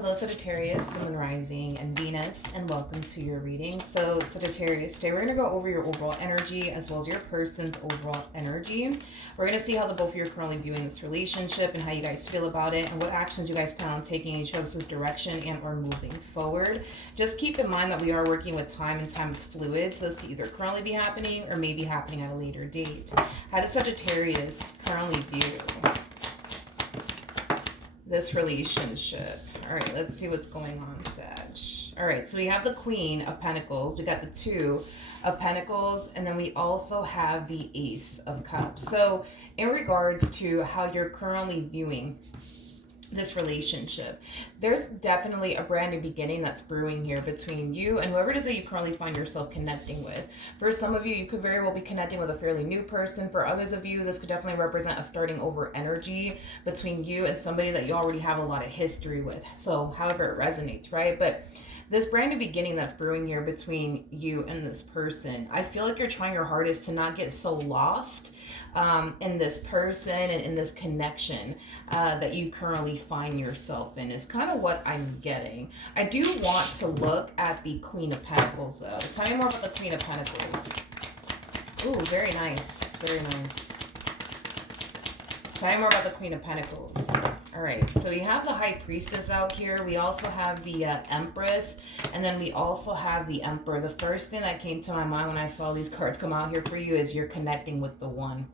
Hello, Sagittarius, Sun, Moon, Rising, and Venus, and welcome to your reading. So, Sagittarius, today we're going to go over your overall energy as well as your person's overall energy. We're going to see how the both of you are currently viewing this relationship and how you guys feel about it and what actions you guys plan on taking in each other's direction and or moving forward. Just keep in mind that we are working with time and time is fluid, so this could either currently be happening or maybe happening at a later date. How does Sagittarius currently view this relationship? All right, let's see what's going on, Sag. All right, so we have the Queen of Pentacles. We got the Two of Pentacles, and then we also have the Ace of Cups. So in regards to how you're currently viewing this relationship, there's definitely a brand new beginning that's brewing here between you and whoever it is that you currently find yourself connecting with. For some of you, you could very well be connecting with a fairly new person. For others of you, this could definitely represent a starting over energy between you and somebody that you already have a lot of history with. So however it resonates, right? But this brand new beginning that's brewing here between you and this person, I feel like you're trying your hardest to not get so lost in this person and in this connection that you currently find yourself in, is kind of what I'm getting. I do want to look at the Queen of Pentacles, though. Tell me more about the Queen of Pentacles. Ooh, very nice. Very nice. Tell me more about the Queen of Pentacles. All right, so we have the High Priestess out here. We also have the Empress, and then we also have the Emperor. The first thing that came to my mind when I saw these cards come out here for you is you're connecting with the one.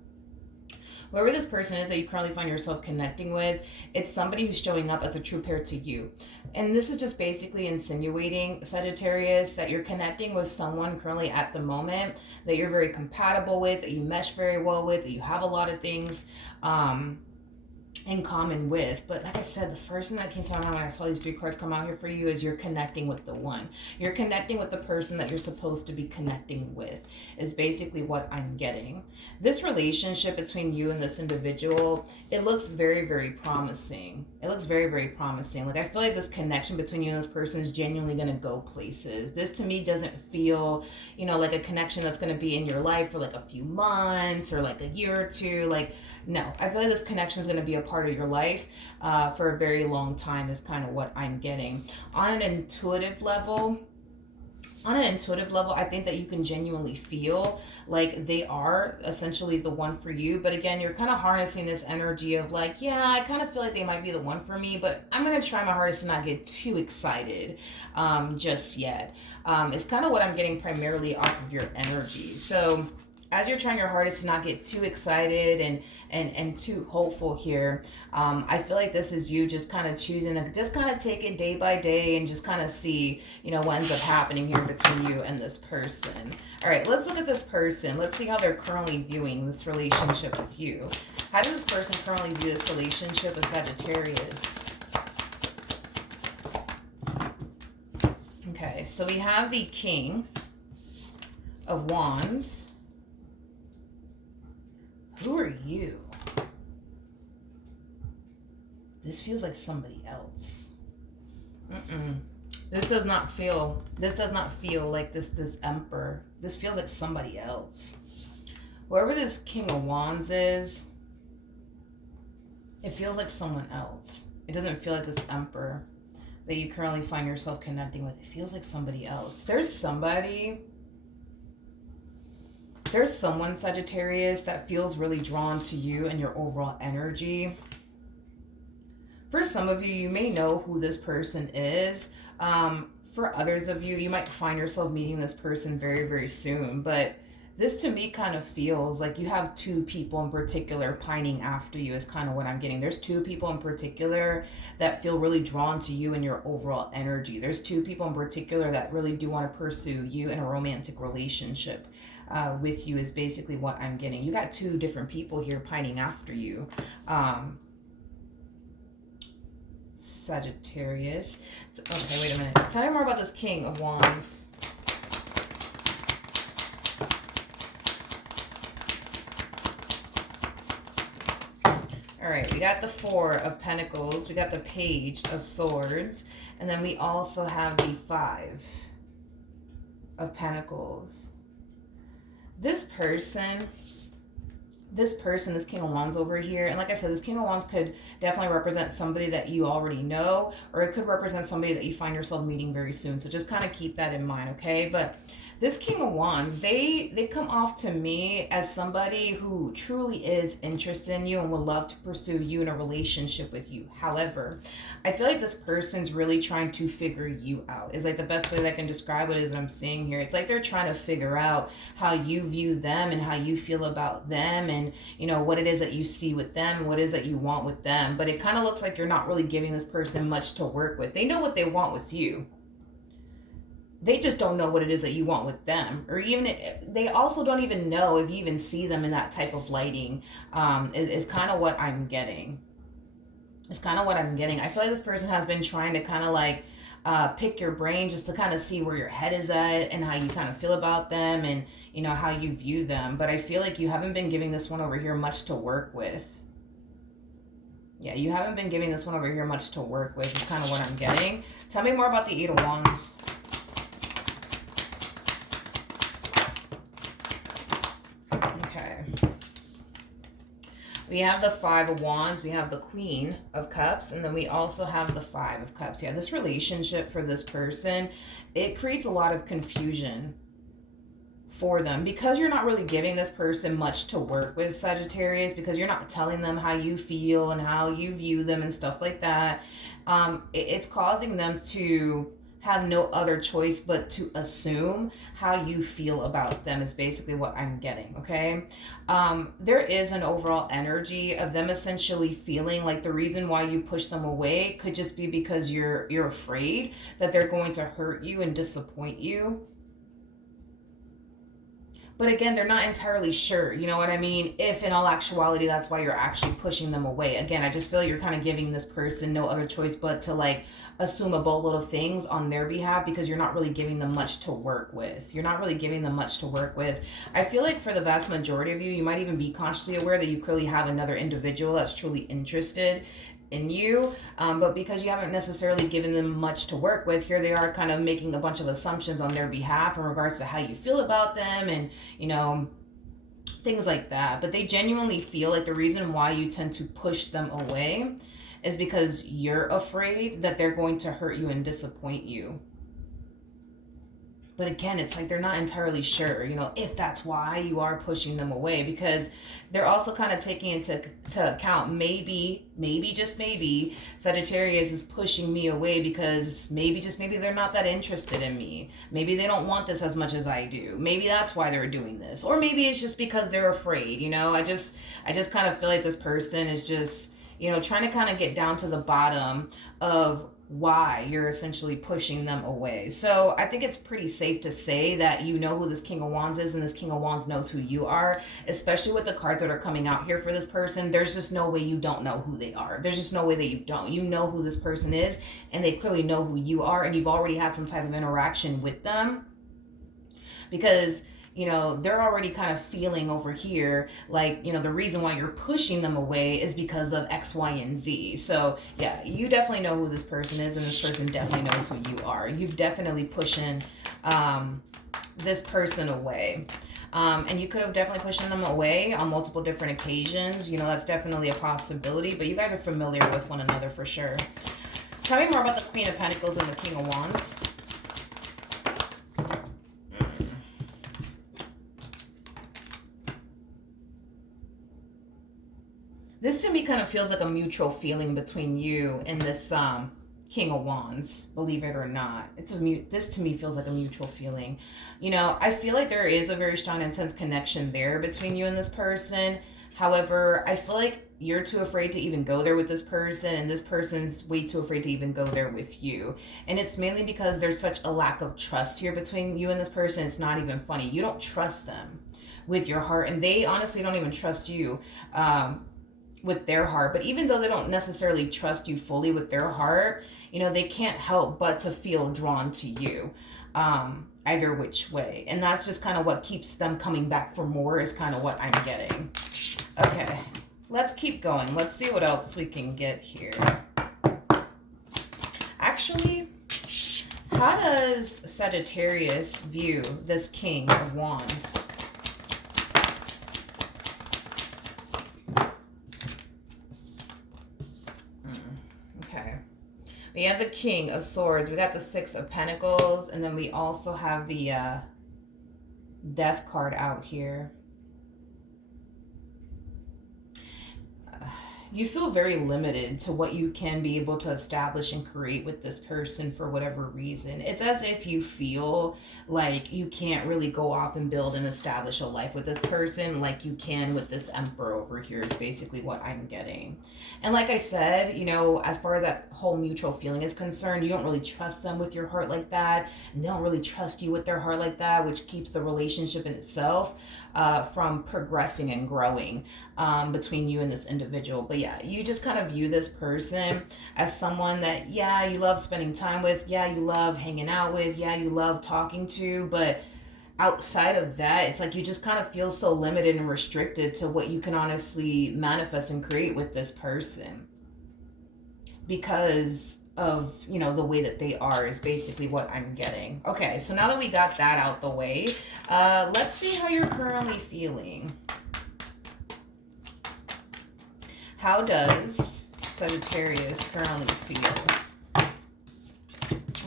Whoever this person is that you currently find yourself connecting with, it's somebody who's showing up as a true pair to you. And this is just basically insinuating, Sagittarius, that you're connecting with someone currently at the moment that you're very compatible with, that you mesh very well with, that you have a lot of things in common with. But like I said, the first thing that came to my mind when I saw these three cards come out here for you is you're connecting with the one. You're connecting with the person that you're supposed to be connecting with, is basically what I'm getting. This relationship between you and this individual, it looks very, very promising. It looks very, very promising. Like, I feel like this connection between you and this person is genuinely going to go places. This to me doesn't feel, you know, like a connection that's going to be in your life for like a few months or like a year or two. Like, no, I feel like this connection is going to be a part of your life for a very long time, is kind of what I'm getting. On an intuitive level, I think that you can genuinely feel like they are essentially the one for you. But again, you're kind of harnessing this energy of like, yeah, I kind of feel like they might be the one for me, but I'm going to try my hardest to not get too excited just yet. It's kind of what I'm getting primarily off of your energy. So as you're trying your hardest to not get too excited and too hopeful here, I feel like this is you just kind of choosing to just kind of take it day by day and just kind of see, you know, what ends up happening here between you and this person. All right, let's look at this person. Let's see how they're currently viewing this relationship with you. How does this person currently view this relationship with Sagittarius? Okay, so we have the King of Wands. Who are you? This feels like somebody else. This does not feel like this Emperor. This feels like somebody else. Whoever this King of Wands is, it feels like someone else. It doesn't feel like this Emperor that you currently find yourself connecting with. It feels like somebody else. There's someone, Sagittarius, that feels really drawn to you and your overall energy. For some of you, you may know who this person is. For others of you, you might find yourself meeting this person very, very soon. But this to me kind of feels like you have two people in particular pining after you, is kind of what I'm getting. There's two people in particular that feel really drawn to you and your overall energy. There's two people in particular that really do want to pursue you in a romantic relationship with you, is basically what I'm getting. You got two different people here pining after you. Sagittarius. Okay, wait a minute. Tell me more about this King of Wands. All right, we got the Four of Pentacles. We got the Page of Swords. And then we also have the Five of Pentacles. This person this person, this King of Wands over here, and like I said, this King of Wands could definitely represent somebody that you already know, or it could represent somebody that you find yourself meeting very soon. So just kind of keep that in mind, okay? But this King of Wands, they come off to me as somebody who truly is interested in you and would love to pursue you in a relationship with you. However, I feel like this person's really trying to figure you out. Is like the best way that I can describe it is what I'm seeing here. It's like they're trying to figure out how you view them and how you feel about them, and you know what it is that you see with them and what it is that you want with them. But it kind of looks like you're not really giving this person much to work with. They know what they want with you. They just don't know what it is that you want with them, or even they also don't even know if you even see them in that type of lighting. Is kind of what I'm getting. It's kind of what I'm getting. I feel like this person has been trying to kind of like pick your brain just to kind of see where your head is at and how you kind of feel about them, and you know how you view them. But I feel like you haven't been giving this one over here much to work with. Yeah, you haven't been giving this one over here much to work with. Is kind of what I'm getting. Tell me more about the Eight of Wands. We have the Five of Wands, we have the Queen of Cups, and then we also have the Five of Cups. Yeah, this relationship for this person, it creates a lot of confusion for them because you're not really giving this person much to work with, Sagittarius, because you're not telling them how you feel and how you view them and stuff like that. It's causing them to have no other choice but to assume how you feel about them is basically what I'm getting, okay? There is an overall energy of them essentially feeling like the reason why you push them away could just be because you're afraid that they're going to hurt you and disappoint you. But again, they're not entirely sure, you know what I mean? If in all actuality, that's why you're actually pushing them away. Again, I just feel like you're kind of giving this person no other choice but to like assume a boatload of things on their behalf because you're not really giving them much to work with. You're not really giving them much to work with. I feel like for the vast majority of you, you might even be consciously aware that you clearly have another individual that's truly interested in you, but because you haven't necessarily given them much to work with, here they are kind of making a bunch of assumptions on their behalf in regards to how you feel about them and, you know, things like that. But they genuinely feel like the reason why you tend to push them away is because you're afraid that they're going to hurt you and disappoint you. But again, it's like they're not entirely sure, you know, if that's why you are pushing them away, because they're also kind of taking into account maybe, just maybe, Sagittarius is pushing me away because maybe, just maybe, they're not that interested in me. Maybe they don't want this as much as I do. Maybe that's why they're doing this. Or maybe it's just because they're afraid, you know. I just kind of feel like this person is just, you know, trying to kind of get down to the bottom of why you're essentially pushing them away. So I think it's pretty safe to say that you know who this King of Wands is, and this King of Wands knows who you are, especially with the cards that are coming out here for this person. There's just no way you don't know who they are. There's just no way that you don't. You know who this person is, and they clearly know who you are, and you've already had some type of interaction with them, because you know, they're already kind of feeling over here like, you know, the reason why you're pushing them away is because of X, Y, and Z. So yeah, you definitely know who this person is, and this person definitely knows who you are. You've definitely pushing this person away. And you could have definitely pushed them away on multiple different occasions. You know, that's definitely a possibility, but you guys are familiar with one another for sure. Tell me more about the Queen of Pentacles and the King of Wands. This to me kind of feels like a mutual feeling between you and this King of Wands, believe it or not. This to me feels like a mutual feeling. You know, I feel like there is a very strong, intense connection there between you and this person. However, I feel like you're too afraid to even go there with this person, and this person's way too afraid to even go there with you. And it's mainly because there's such a lack of trust here between you and this person. It's not even funny. You don't trust them with your heart, and they honestly don't even trust you with their heart. But even though they don't necessarily trust you fully with their heart, you know, they can't help but to feel drawn to you, either which way. And that's just kind of what keeps them coming back for more, is kind of what I'm getting. Okay, let's keep going. Let's see what else we can get here. Actually, how does Sagittarius view this King of Wands? We have the King of Swords. We got the Six of Pentacles. And then we also have the Death card out here. You feel very limited to what you can be able to establish and create with this person for whatever reason. It's as if you feel like you can't really go off and build and establish a life with this person like you can with this Emperor over here is basically what I'm getting. And like I said, you know, as far as that whole mutual feeling is concerned, you don't really trust them with your heart like that. And they don't really trust you with their heart like that, which keeps the relationship in itself from progressing and growing between you and this individual. But yeah, you just kind of view this person as someone that, yeah, you love spending time with, yeah, you love hanging out with, yeah, you love talking to, but outside of that, it's like you just kind of feel so limited and restricted to what you can honestly manifest and create with this person because of, you know, the way that they are is basically what I'm getting. Okay, so now that we got that out the way, let's see how you're currently feeling. How does Sagittarius currently feel?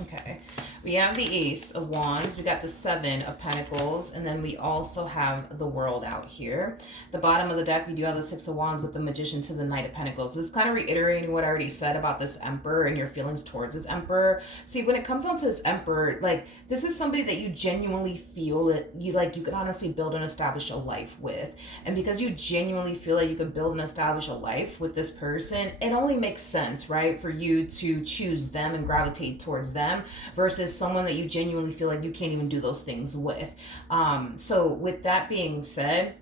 Okay. We have the Ace of Wands, we got the Seven of Pentacles, and then we also have the World out here. The bottom of the deck, we do have the Six of Wands with the Magician to the Knight of Pentacles. This is kind of reiterating what I already said about this Emperor and your feelings towards this Emperor. See, when it comes down to this Emperor, like, this is somebody that you genuinely feel that you could honestly build and establish a life with. And because you genuinely feel like you could build and establish a life with this person, it only makes sense, right, for you to choose them and gravitate towards them versus someone that you genuinely feel like you can't even do those things with. So with that being said,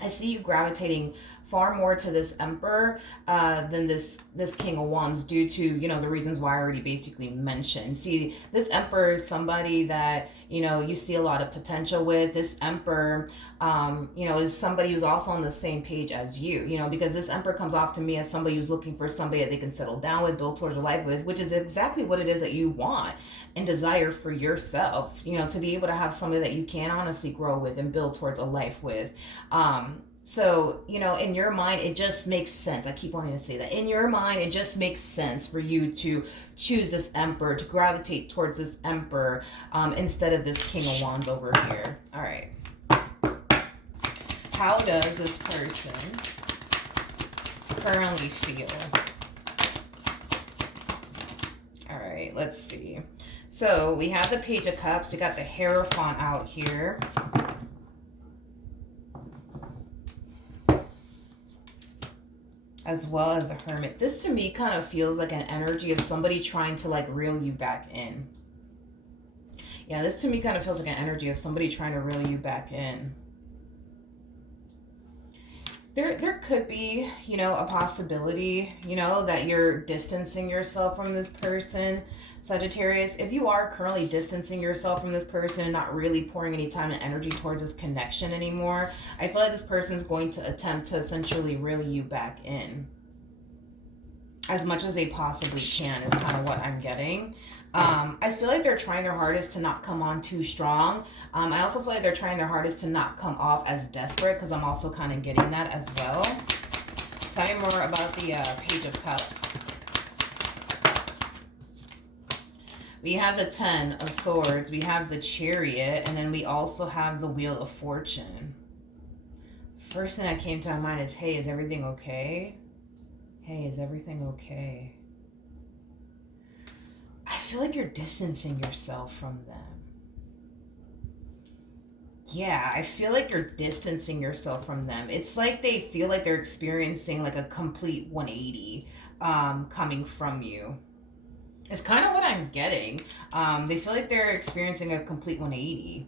I see you gravitating far more to this Emperor than this King of Wands due to, you know, the reasons why I already basically mentioned. See, this Emperor is somebody that, you know, you see a lot of potential with. This Emperor, you know, is somebody who's also on the same page as you know, because this Emperor comes off to me as somebody who's looking for somebody that they can settle down with, build towards a life with, which is exactly what it is that you want and desire for yourself, you know, to be able to have somebody that you can honestly grow with and build towards a life with. So, you know, in your mind, it just makes sense. I keep wanting to say that. In your mind, it just makes sense for you to choose this Emperor, to gravitate towards this Emperor instead of this King of Wands over here. All right. How does this person currently feel? All right, let's see. So we have the Page of Cups. We got the Hierophant out here. As well as a Hermit. This to me kind of feels like an energy of somebody trying to like reel you back in. Yeah, this to me kind of feels like an energy of somebody trying to reel you back in. There could be, you know, a possibility, you know, that you're distancing yourself from this person, Sagittarius. If you are currently distancing yourself from this person and not really pouring any time and energy towards this connection anymore, I feel like this person's going to attempt to essentially reel you back in as much as they possibly can is kind of what I'm getting. I feel like they're trying their hardest to not come on too strong. I also feel like they're trying their hardest to not come off as desperate because I'm also kind of getting that as well. Tell me more about the Page of Cups. We have the Ten of Swords, we have the Chariot, and then we also have the Wheel of Fortune. First thing that came to my mind is, hey, is everything okay? Hey, is everything okay? I feel like you're distancing yourself from them. Yeah, I feel like you're distancing yourself from them. It's like they feel like they're experiencing like a complete 180 coming from you. It's kind of what I'm getting. They feel like they're experiencing a complete 180.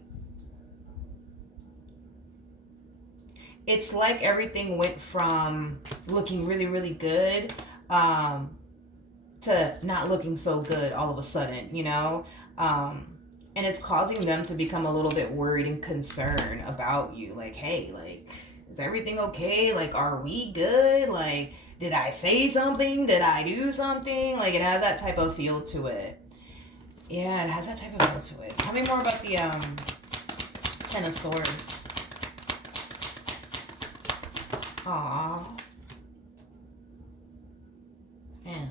It's like everything went from looking really, really good to not looking so good all of a sudden, you know? And it's causing them to become a little bit worried and concerned about you. Like, hey, like, is everything okay? Like, are we good? Like, did I say something? Did I do something? Like, it has that type of feel to it. Yeah, it has that type of feel to it. Tell me more about the Ten of Swords. Aww. Man.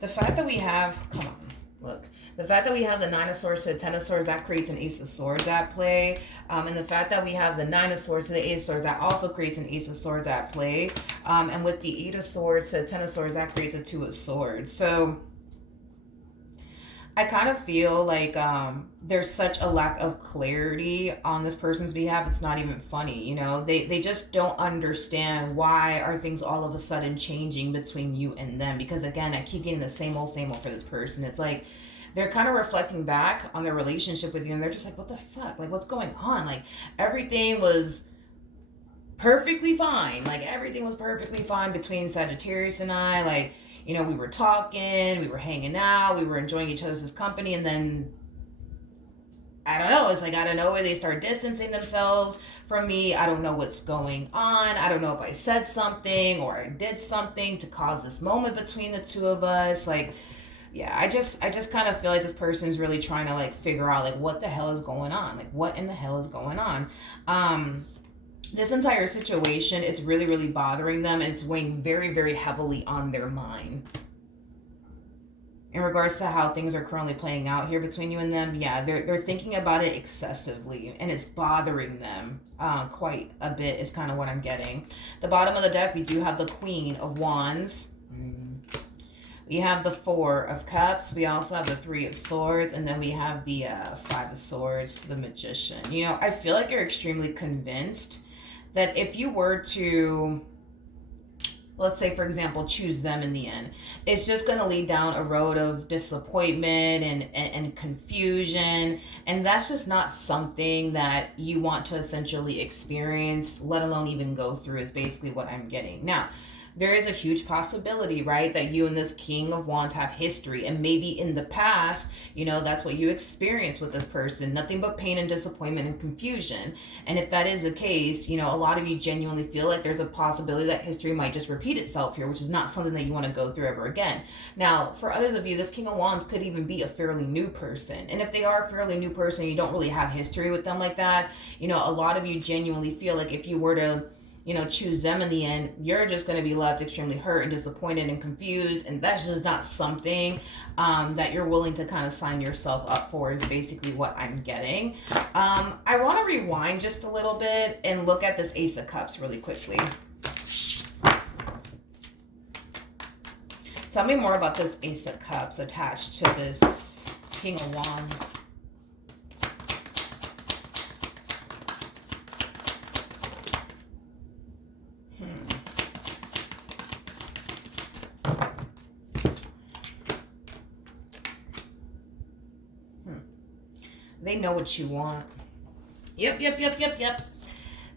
The fact that we have, come on, look. The fact that we have the Nine of Swords to the Ten of Swords, that creates an Ace of Swords at play. And the fact that we have the Nine of Swords to the Eight of Swords, that also creates an Ace of Swords at play. And with the Eight of Swords to the Ten of Swords, that creates a Two of Swords. So I kind of feel like there's such a lack of clarity on this person's behalf. It's not even funny, you know. They just don't understand why are things all of a sudden changing between you and them. Because again, I keep getting the same old for this person. It's like they're kind of reflecting back on their relationship with you, and they're just like, what the fuck? Like, what's going on? Like, everything was perfectly fine. Like, everything was perfectly fine between Sagittarius and I. Like, you know, we were talking, we were hanging out, we were enjoying each other's company, and then, I don't know, it's like out of nowhere they start distancing themselves from me. I don't know what's going on. I don't know if I said something or I did something to cause this moment between the two of us. Like, yeah, I just kind of feel like this person's really trying to like figure out like what the hell is going on. Like, what in the hell is going on? This entire situation, it's really, really bothering them, and it's weighing very, very heavily on their mind. In regards to how things are currently playing out here between you and them, yeah, they're thinking about it excessively, and it's bothering them quite a bit is kind of what I'm getting. The bottom of the deck, we do have the Queen of Wands. We have the Four of Cups. We also have the Three of Swords. And then we have the Five of Swords, the Magician. You know, I feel like you're extremely convinced that if you were to, let's say, for example, choose them in the end, it's just going to lead down a road of disappointment and confusion. And that's just not something that you want to essentially experience, let alone even go through, is basically what I'm getting. Now, there is a huge possibility, right, that you and this King of Wands have history, and maybe in the past, you know, that's what you experienced with this person, nothing but pain and disappointment and confusion. And if that is the case, you know, a lot of you genuinely feel like there's a possibility that history might just repeat itself here, which is not something that you want to go through ever again. Now, for others of you, this King of Wands could even be a fairly new person. And if they are a fairly new person, you don't really have history with them like that, you know, a lot of you genuinely feel like if you were to, you know, choose them in the end, you're just going to be left extremely hurt and disappointed and confused. And that's just not something that you're willing to kind of sign yourself up for, is basically what I'm getting. I want to rewind just a little bit and look at this Ace of Cups really quickly. Tell me more about this Ace of Cups attached to this King of Wands. They know what you want. Yep.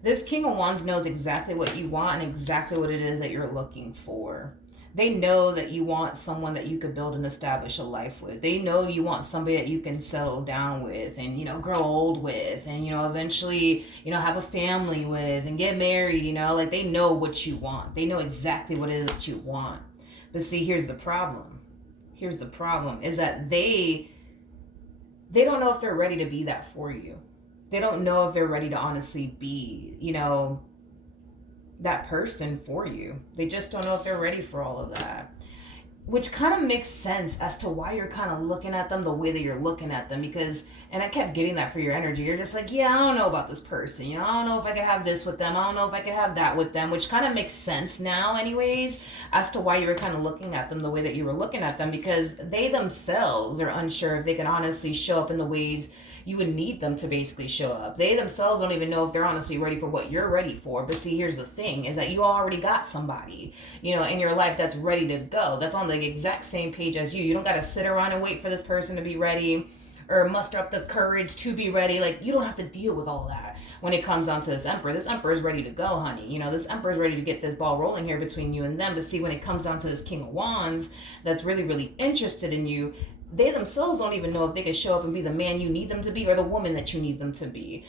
This King of Wands knows exactly what you want and exactly what it is that you're looking for. They know that you want someone that you could build and establish a life with. They know you want somebody that you can settle down with and, you know, grow old with and, you know, eventually, you know, have a family with and get married, you know. Like, they know what you want. They know exactly what it is that you want. But see, here's the problem. Here's the problem is that they don't know if they're ready to be that for you. They don't know if they're ready to honestly be, you know, that person for you. They just don't know if they're ready for all of that. Which kind of makes sense as to why you're kind of looking at them the way that you're looking at them. Because, and I kept getting that for your energy. You're just like, yeah, I don't know about this person. You know, I don't know if I could have this with them. I don't know if I could have that with them. Which kind of makes sense now anyways, as to why you were kind of looking at them the way that you were looking at them. Because they themselves are unsure if they can honestly show up in the ways you would need them to basically show up. They themselves don't even know if they're honestly ready for what you're ready for. But see, here's the thing, is that you already got somebody, you know, in your life that's ready to go. That's on the exact same page as you. You don't got to sit around and wait for this person to be ready or muster up the courage to be ready. Like, you don't have to deal with all that when it comes down to this Emperor. This Emperor is ready to go, honey. You know, this Emperor is ready to get this ball rolling here between you and them. But see, when it comes down to this King of Wands that's really, really interested in you, they themselves don't even know if they can show up and be the man you need them to be or the woman that you need them to be.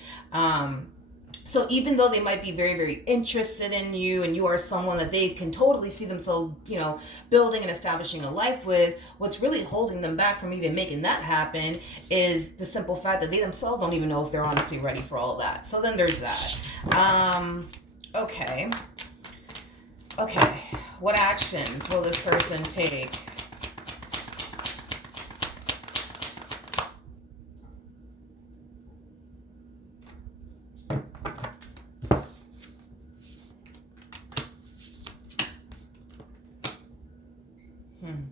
So even though they might be very, very interested in you and you are someone that they can totally see themselves, you know, building and establishing a life with, what's really holding them back from even making that happen is the simple fact that they themselves don't even know if they're honestly ready for all of that. So then there's that. Okay. What actions will this person take Hmm.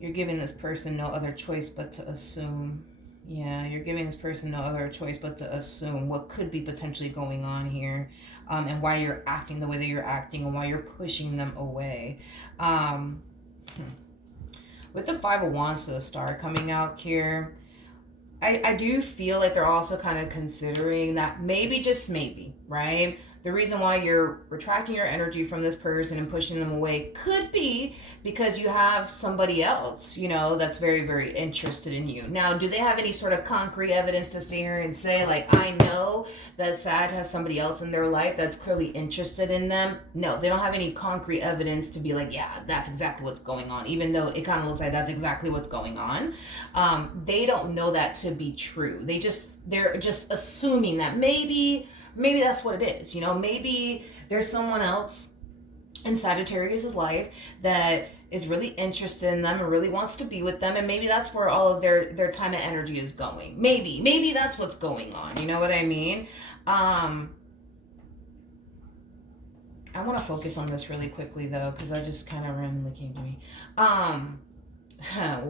You're giving this person no other choice but to assume. Yeah, you're giving this person no other choice but to assume what could be potentially going on here, and why you're acting the way that you're acting, and why you're pushing them away. Um, hmm. With the Five of Wands to the Star coming out here, I do feel like they're also kind of considering that maybe, just maybe, right? The reason why you're retracting your energy from this person and pushing them away could be because you have somebody else, that's very, very interested in you. Now, do they have any sort of concrete evidence to sit here and say, like, I know that Sag has somebody else in their life that's clearly interested in them? No, they don't have any concrete evidence to be like, yeah, that's exactly what's going on, even though it kind of looks like that's exactly what's going on. They don't know that to be true. They're just assuming that maybe that's what it is. Maybe there's someone else in Sagittarius's life that is really interested in them and really wants to be with them, and maybe that's where all of their time and energy is going. Maybe that's what's going on. You know what I mean? I want to focus on this really quickly though, because I just kind of randomly came to me.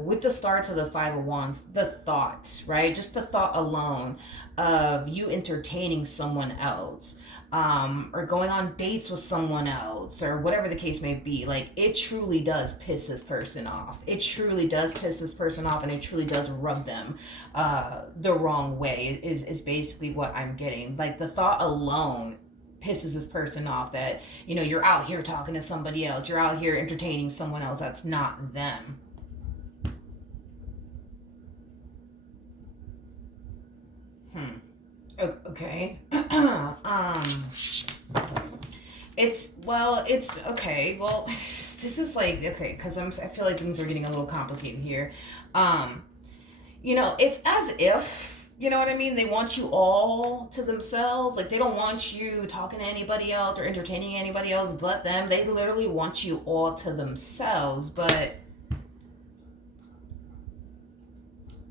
With the Star to the Five of Wands, the thought, right? Just the thought alone of you entertaining someone else, or going on dates with someone else, or whatever the case may be, like, it truly does piss this person off. It truly does piss this person off, and it truly does rub them the wrong way, is basically what I'm getting. Like, the thought alone pisses this person off, that, you're out here talking to somebody else, you're out here entertaining someone else that's not them. Okay. It's okay. Well, this is like, okay, because I feel like things are getting a little complicated here. It's as if, you know what I mean? They want you all to themselves. Like, they don't want you talking to anybody else or entertaining anybody else but them. They literally want you all to themselves. But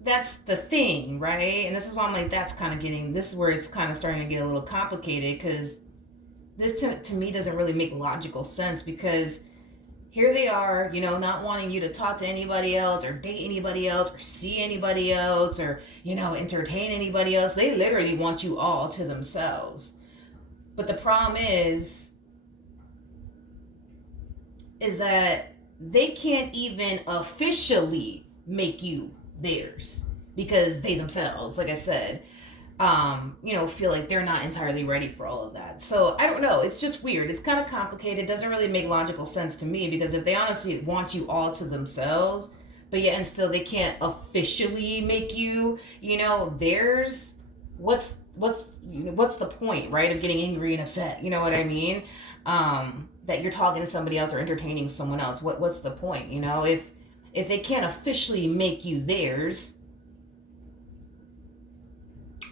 that's the thing, right? And this is why I'm like, this is where it's kind of starting to get a little complicated, because this to me doesn't really make logical sense, because here they are, not wanting you to talk to anybody else or date anybody else or see anybody else or, entertain anybody else. They literally want you all to themselves. But the problem is that they can't even officially make you theirs, because they themselves, like I said, feel like they're not entirely ready for all of that. So I don't know. It's just weird. It's kind of complicated. It doesn't really make logical sense to me, because if they honestly want you all to themselves, but yet and still they can't officially make you, theirs, what's the point, right, of getting angry and upset? You know what I mean? That you're talking to somebody else or entertaining someone else. What's the point? If they can't officially make you theirs,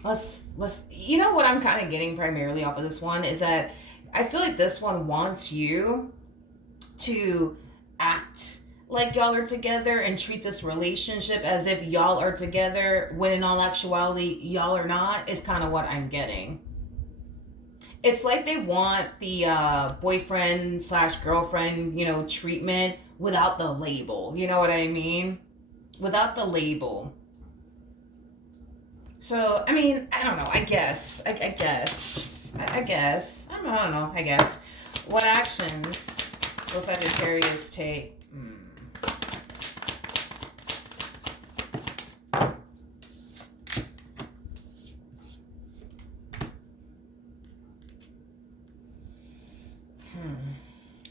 what I'm kind of getting primarily off of this one is that I feel like this one wants you to act like y'all are together and treat this relationship as if y'all are together, when in all actuality y'all are not, is kind of what I'm getting. It's like they want the boyfriend / girlfriend, treatment without the label. You know what I mean? Without the label. So, I mean, I don't know. I guess. I guess. I don't know. I guess. What actions will Sagittarius take?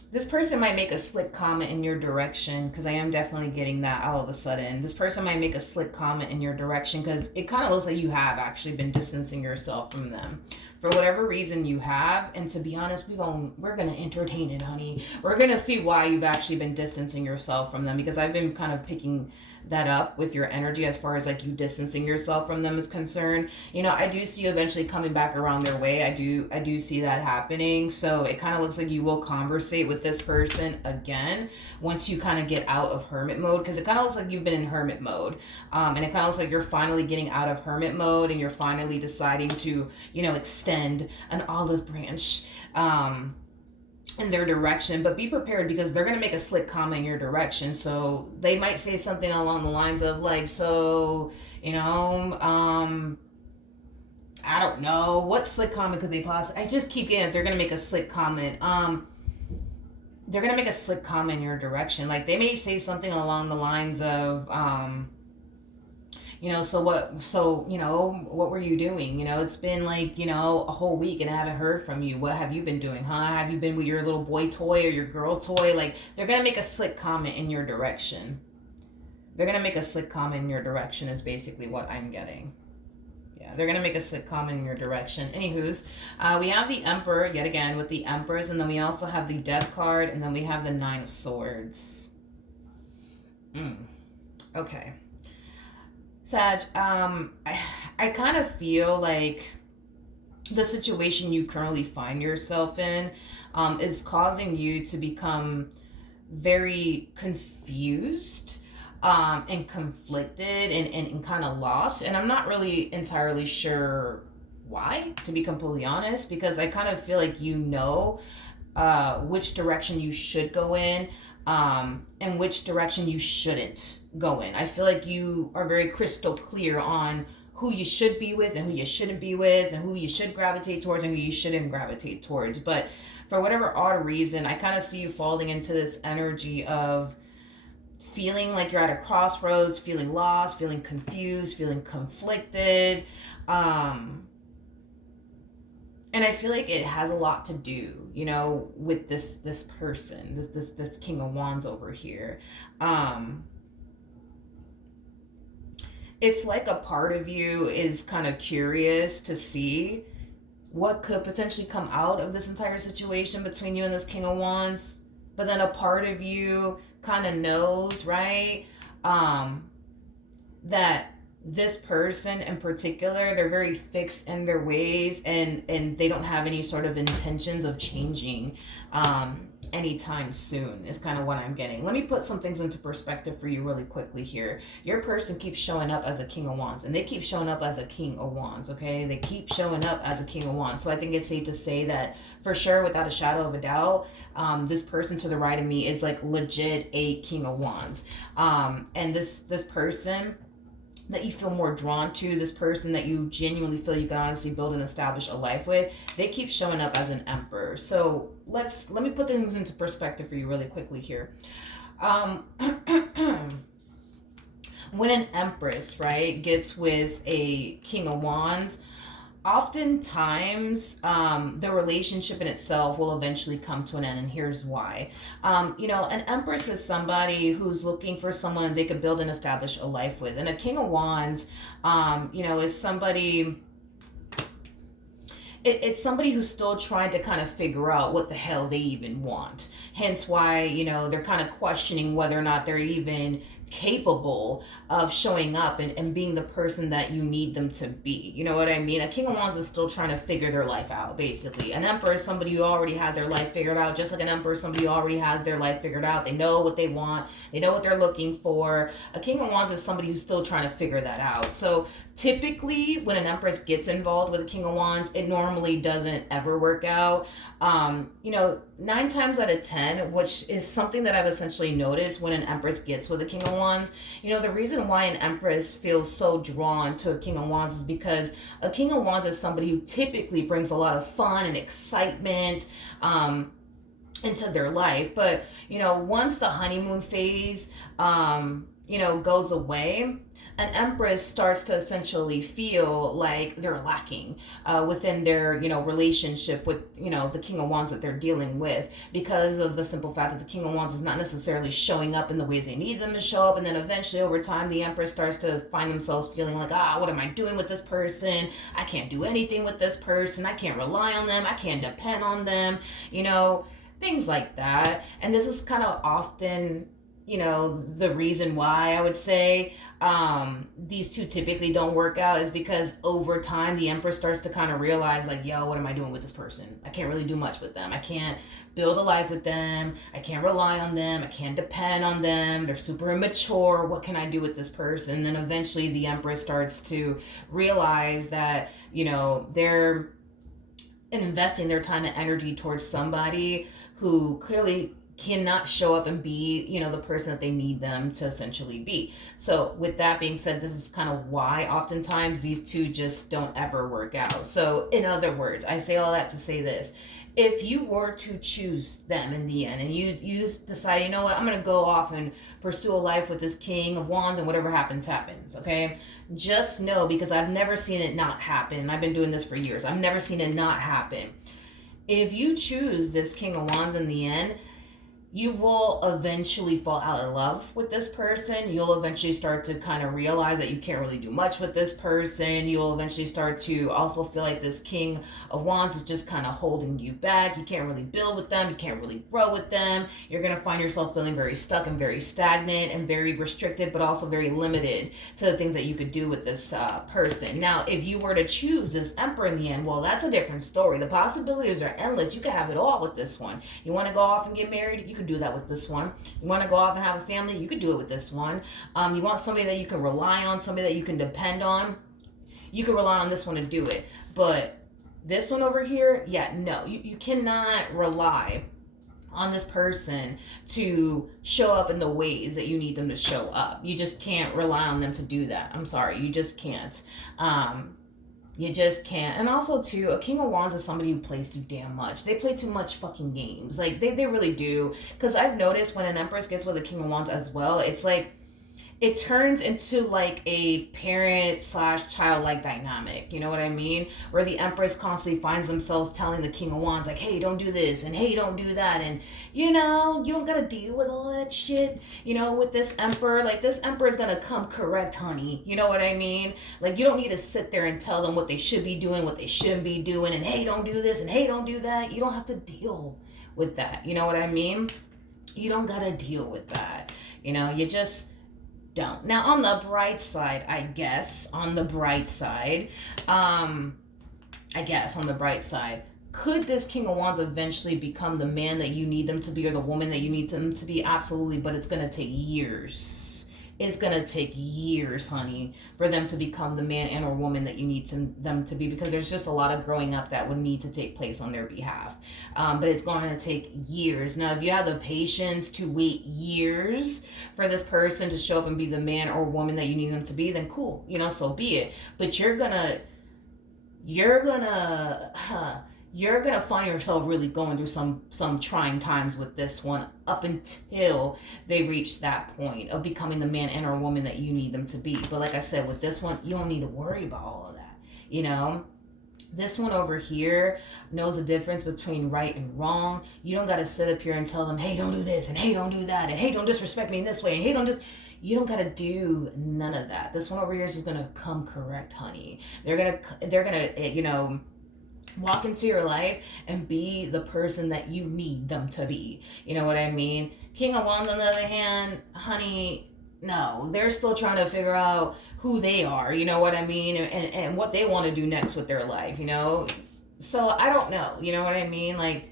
This person might make a slick comment in your direction, because I am definitely getting that all of a sudden. This person might make a slick comment in your direction, because it kind of looks like you have actually been distancing yourself from them. For whatever reason you have, and to be honest, we're gonna entertain it, honey. We're gonna see why you've actually been distancing yourself from them, because I've been kind of picking that up with your energy as far as like you distancing yourself from them is concerned. I do see you eventually coming back around their way. I do see that happening. So it kind of looks like you will conversate with this person again once you kind of get out of hermit mode, because it kind of looks like you've been in hermit mode, and it kind of looks like you're finally getting out of hermit mode, and you're finally deciding to extend an olive branch in their direction, but be prepared because they're going to make a slick comment in your direction. So they might say something along the lines of like, so, you know, I don't know, what slick comment could they possibly, I just keep getting it. They're going to make a slick comment. They're going to make a slick comment in your direction. Like they may say something along the lines of, what were you doing? It's been like, a whole week and I haven't heard from you. What have you been doing? Have you been with your little boy toy or your girl toy? Like they're going to make a slick comment in your direction. They're going to make a slick comment in your direction is basically what I'm getting. Yeah, they're going to make a slick comment in your direction. Anywho's, we have the Emperor yet again with the Empress, and then we also have the Death card, and then we have the Nine of Swords. Okay. Sag, I kind of feel like the situation you currently find yourself in is causing you to become very confused and conflicted and kind of lost. And I'm not really entirely sure why, to be completely honest, because I kind of feel like which direction you should go in and which direction you shouldn't go in. I feel like you are very crystal clear on who you should be with and who you shouldn't be with and who you should gravitate towards and who you shouldn't gravitate towards. But for whatever odd reason, I kind of see you falling into this energy of feeling like you're at a crossroads, feeling lost, feeling confused, feeling conflicted. And I feel like it has a lot to do, with this person, this King of Wands over here. It's like a part of you is kind of curious to see what could potentially come out of this entire situation between you and this King of Wands. But then a part of you kind of knows, right, that this person in particular, they're very fixed in their ways and they don't have any sort of intentions of changing anytime soon is kind of what I'm getting. Let me put some things into perspective for you really quickly here. Your person keeps showing up as a King of Wands and they keep showing up as a King of Wands, okay? They keep showing up as a King of Wands. So I think it's safe to say that for sure, without a shadow of a doubt, this person to the right of me is like legit a King of Wands. And this person that you feel more drawn to, this person that you genuinely feel you can honestly build and establish a life with, they keep showing up as an Emperor. So let me put things into perspective for you really quickly here. When an Empress, right, gets with a King of Wands, oftentimes the relationship in itself will eventually come to an end, and here's why. An Empress is somebody who's looking for someone they could build and establish a life with, and a King of Wands is somebody, it's somebody who's still trying to kind of figure out what the hell they even want, hence why they're kind of questioning whether or not they're even capable of showing up and being the person that you need them to be. You know what I mean? A King of Wands is still trying to figure their life out, basically. An Emperor is somebody who already has their life figured out. Just like an Emperor is somebody who already has their life figured out. They know what they want. They know what they're looking for. A King of Wands is somebody who's still trying to figure that out. So typically, when an Empress gets involved with a King of Wands, it normally doesn't ever work out. 9 times out of 10, which is something that I've essentially noticed when an Empress gets with a King of Wands, the reason why an Empress feels so drawn to a King of Wands is because a King of Wands is somebody who typically brings a lot of fun and excitement into their life. But, once the honeymoon phase, goes away, an Empress starts to essentially feel like they're lacking within their, relationship with, the King of Wands that they're dealing with, because of the simple fact that the King of Wands is not necessarily showing up in the ways they need them to show up. And then eventually over time, the Empress starts to find themselves feeling like, what am I doing with this person? I can't do anything with this person. I can't rely on them. I can't depend on them, things like that. And this is kind of often, the reason why I would say these two typically don't work out is because over time the Empress starts to kind of realize like, what am I doing with this person? I can't really do much with them. I can't build a life with them. I can't rely on them. I can't depend on them. They're super immature. What can I do with this person? And then eventually the Empress starts to realize that, they're investing their time and energy towards somebody who clearly cannot show up and be, you know, the person that they need them to essentially be. So with that being said, this is kind of why oftentimes these two just don't ever work out. So in other words, I say all that to say this: if you were to choose them in the end and you decide, you know what, I'm going to go off and pursue a life with this King of Wands, and whatever happens happens, okay, just know, because I've never seen it not happen, I've been doing this for years, I've never seen it not happen. If you choose this King of Wands in the end, you will eventually fall out of love with this person. You'll eventually start to kind of realize that you can't really do much with this person. You'll eventually start to also feel like this King of Wands is just kind of holding you back. You can't really build with them. You can't really grow with them. You're going to find yourself feeling very stuck and very stagnant and very restricted, but also very limited to the things that you could do with this person. Now, if you were to choose this Emperor in the end, well, that's a different story. The possibilities are endless. You could have it all with this one. You want to go off and get married? You could do that with this one. You want to go off and have a family? You could do it with this one. You want somebody that you can rely on, somebody that you can depend on? You can rely on this one to do it. But this one over here, yeah, no. You cannot rely on this person to show up in the ways that you need them to show up. You just can't rely on them to do that. I'm sorry, you just can't. You just can't. And also, too, a King of Wands is somebody who plays too damn much. They play too much fucking games. Like, they really do. Because I've noticed when an Empress gets with a King of Wands as well, it's like, it turns into like a parent / childlike dynamic. You know what I mean? Where the Empress constantly finds themselves telling the King of Wands, like, hey, don't do this, and hey, don't do that. And, you know, you don't gotta deal with all that shit, you know, with this Emperor. Like, this Emperor is gonna come correct, honey. You know what I mean? Like, you don't need to sit there and tell them what they should be doing, what they shouldn't be doing, and hey, don't do this, and hey, don't do that. You don't have to deal with that. You know what I mean? You don't gotta deal with that. You know, you just don't. Now, on the bright side, I guess, could this King of Wands eventually become the man that you need them to be, or the woman that you need them to be? Absolutely, but it's going to take years. It's going to take years, honey, for them to become the man and or woman that you need them to be, because there's just a lot of growing up that would need to take place on their behalf. But it's going to take years. Now, if you have the patience to wait years for this person to show up and be the man or woman that you need them to be, then cool, you know, so be it. But you're gonna find yourself really going through some trying times with this one, up until they reach that point of becoming the man and or woman that you need them to be. But like I said, with this one, you don't need to worry about all of that. You know, this one over here knows the difference between right and wrong. You don't got to sit up here and tell them, hey, don't do this, and hey, don't do that, and hey, don't disrespect me in this way, and hey, don't just... You don't gotta do none of that. This one over here is just gonna come correct, honey. They're gonna, you know, walk into your life and be the person that you need them to be. You know what I mean? King of Wands, on the other hand, honey, no, they're still trying to figure out who they are. You know what I mean? And what they want to do next with their life, you know? So I don't know. You know what I mean? Like,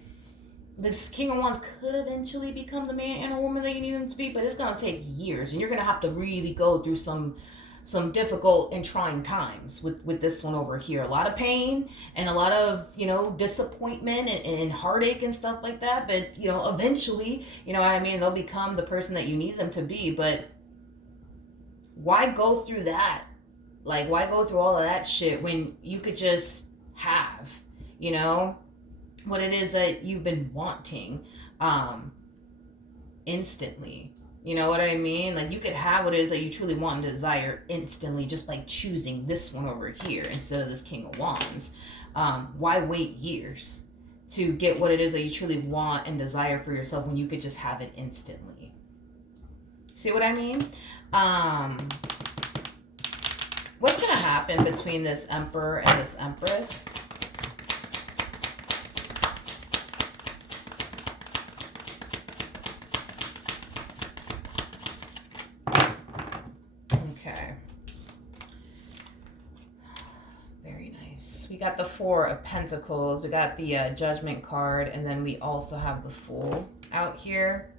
this King of Wands could eventually become the man and a woman that you need them to be, but it's going to take years, and you're going to have to really go through some difficult and trying times with this one over here. A lot of pain and a lot of, you know, disappointment and heartache and stuff like that. But, you know, eventually, you know what I mean, they'll become the person that you need them to be. But why go through that? Like, why go through all of that shit when you could just have, you know, what it is that you've been wanting instantly? You know what I mean? Like, you could have what it is that you truly want and desire instantly, just by choosing this one over here instead of this King of Wands. Why wait years to get what it is that you truly want and desire for yourself when you could just have it instantly? See what I mean? What's going to happen between this Emperor and this Empress? We got the Four of Pentacles, we got the Judgment card, and then we also have the Fool out here.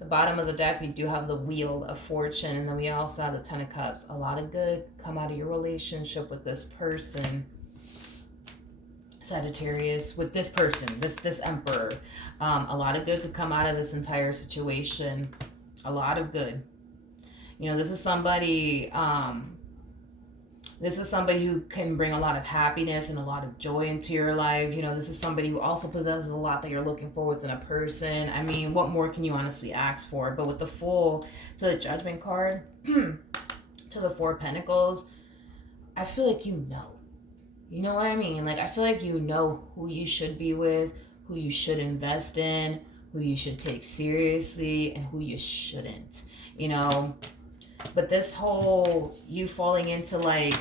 The bottom of the deck, we do have the Wheel of Fortune, and then we also have the Ten of Cups. A lot of good come out of your relationship with this person. Sagittarius, with this person, this emperor. A lot of good could come out of this entire situation. A lot of good. You know, this is somebody who can bring a lot of happiness and a lot of joy into your life. You know, this is somebody who also possesses a lot that you're looking for within a person. I mean, what more can you honestly ask for? But with the Fool to the Judgment card, to the Four of Pentacles, I feel like you know. You know what I mean? Like, I feel like you know who you should be with, who you should invest in, who you should take seriously, and who you shouldn't. You know? But this whole you falling into, like,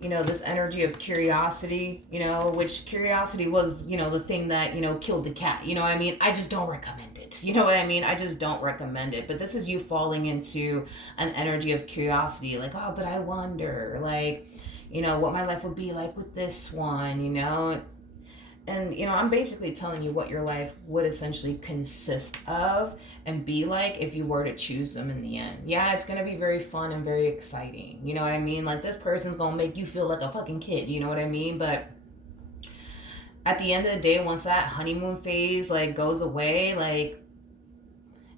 you know, this energy of curiosity, you know, which curiosity was, you know, the thing that, you know, killed the cat. You know what I mean? I just don't recommend it. You know what I mean? I just don't recommend it. But this is you falling into an energy of curiosity. Like, oh, but I wonder, like, you know, what my life would be like with this one, you know? And, you know, I'm basically telling you what your life would essentially consist of and be like if you were to choose them in the end. Yeah, it's going to be very fun and very exciting. You know what I mean? Like, this person's going to make you feel like a fucking kid. You know what I mean? But at the end of the day, once that honeymoon phase, like, goes away, like,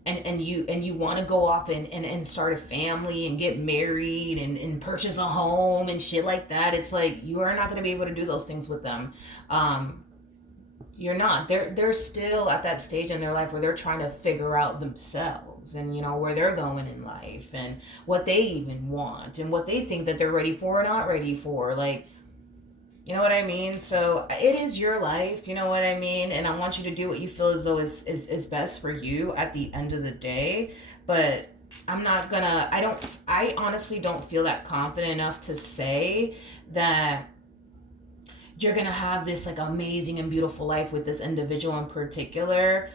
and you want to go off and start a family and get married and purchase a home and shit like that, it's like you are not going to be able to do those things with them. You're not. They're still at that stage in their life where they're trying to figure out themselves and, you know, where they're going in life and what they even want and what they think that they're ready for or not ready for. Like, you know what I mean? So it is your life, you know what I mean? And I want you to do what you feel as though is best for you at the end of the day. But I'm not gonna, I honestly don't feel that confident enough to say that you're gonna have this, like, amazing and beautiful life with this individual in particular,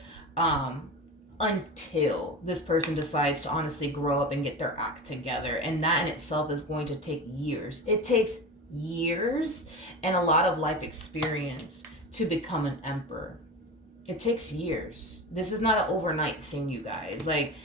until this person decides to honestly grow up and get their act together. And that in itself is going to take years. It takes years and a lot of life experience to become an emperor. It takes years. This is not an overnight thing, you guys. Like,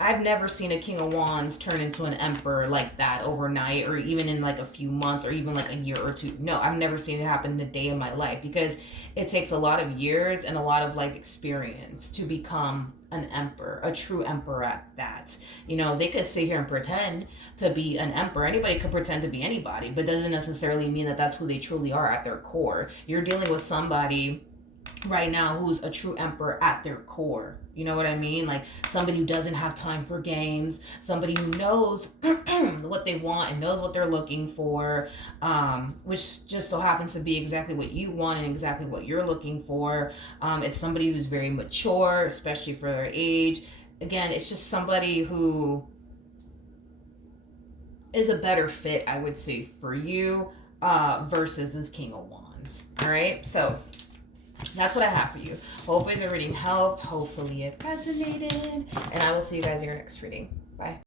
I've never seen a King of Wands turn into an emperor like that overnight, or even in like a few months, or even like a year or two. No, I've never seen it happen in a day in my life, because it takes a lot of years and a lot of life experience to become an emperor, a true emperor at that. You know, they could sit here and pretend to be an emperor. Anybody could pretend to be anybody, but doesn't necessarily mean that that's who they truly are at their core. You're dealing with somebody right now who's a true emperor at their core. You know what I mean? Like, somebody who doesn't have time for games, somebody who knows what they want and knows what they're looking for, which just so happens to be exactly what you want and exactly what you're looking for. It's somebody who's very mature, especially for their age. Again, it's just somebody who is a better fit, I would say, for you, versus this King of Wands. All right? So that's what I have for you. Hopefully the reading helped. Hopefully it resonated. And I will see you guys in your next reading. Bye.